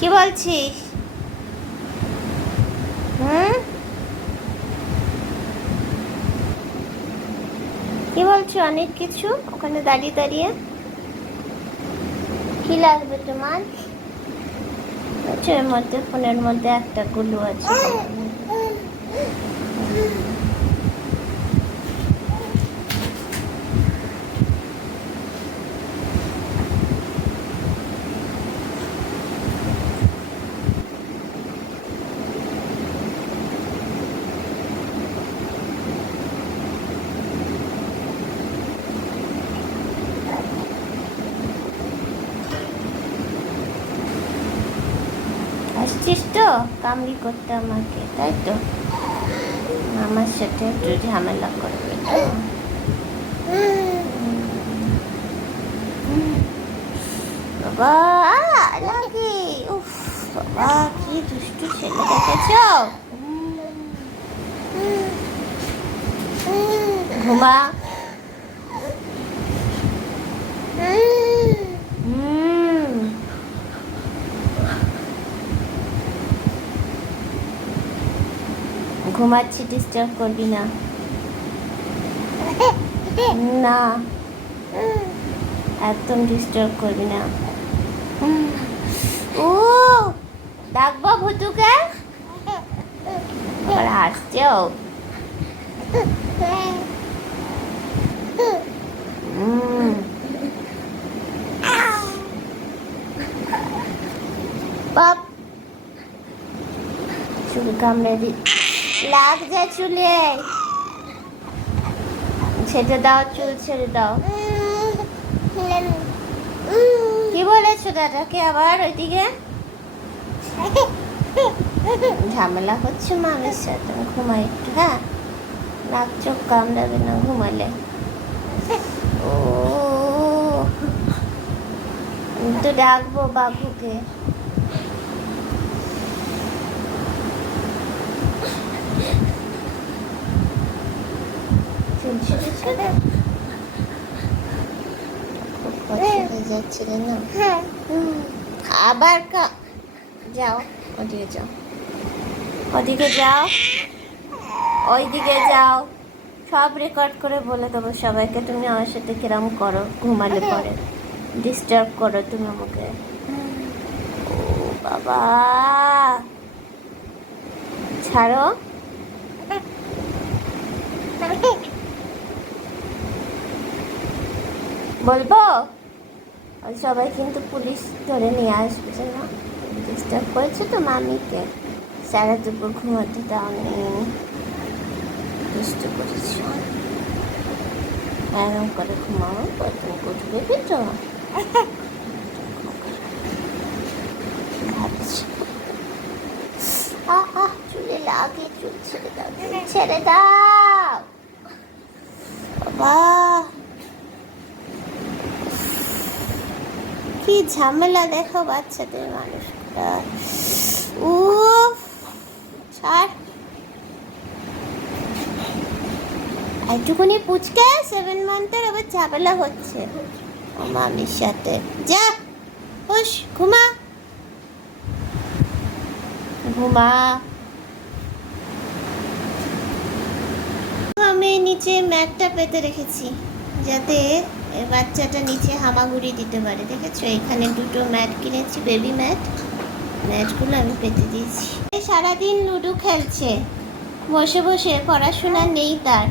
কি বলছিস? হুম? কি বলছো অনেক কিছু? ওখানে দাঁড়িয়ে দাঁড়িয়ে? কি লাগবে তোমার? আচ্ছা মধ্যে, ফোনের মধ্যে একটা গুলো আছে। আসছিস তো? কামড়ি করতে আমাকে তাই তো? আমার সাথে একটু ঝামেলা করবে ঘুমা। ঘুমাচ্ছি ডিস্টার্ব করবি না। না। একদম ডিস্টার্ব করবি না। ও ডাকবো ভুতুকে আবার হাসছেও বাপ। চুল কামড়ে দি লাগ যায় চুলে। ছেড়ে দাও, চুল ছেড়ে দাও। কি বলেছ দাদাকে আবার ওইদিকে? ঝামেলা হচ্ছে মামের সাথে ঘুমাই একটু হ্যাঁ? নাক চোখ কামড়াবে না ঘুমালে ও তো ডাকবো বাবুকে চুল ছেড়ে ছেড়ে খুব কষ্ট হয়ে না আবার যাও। ওদিকে যাও। ওদিকে যাও। ওইদিকে যাও। সব রেকর্ড করে বলে দেবো সবাইকে তুমি আমার সাথে কিরম করো ঘুমালে পরে। ডিস্টার্ব করো তুমি আমাকে। ও বাবা। ছাড়ো। বলব? সবাই কিন্তু পুলিশ ধরে নিয়ে আসবে না? ডিস্টার্ব করেছে তো মামিকে। সারা দুপুর ঘুমাতে দাওনি। দুষ্ট করেছি। এরকম করে ঘুমাও, প্রথম উঠবে তো। চুলে লাগে, চুল ছেড়ে দাও ছেড়ে দাও। বাবা। কি ঝামেলা দেখো বাচ্চাদের মানুষটা উফ, ছাড়। একটুখানি পুচকে সেভেন মান্থের আবার ঝামেলা হচ্ছে। ও মামির সাথে। যা হুস ঘুমা। ঘুমা। আমি নিচে ম্যাটটা পেতে রেখেছি। যাতে বাচ্চাটা নিচে হামাগুড়ি দিতে পারে। দেখেছ? এখানে দুটো ম্যাট কিনেছি, বেবি ম্যাট। ম্যাটগুলো আমি পেতে দিয়েছি। সারাদিন লুডু খেলছে। বসে বসে পড়াশোনা নেই তার।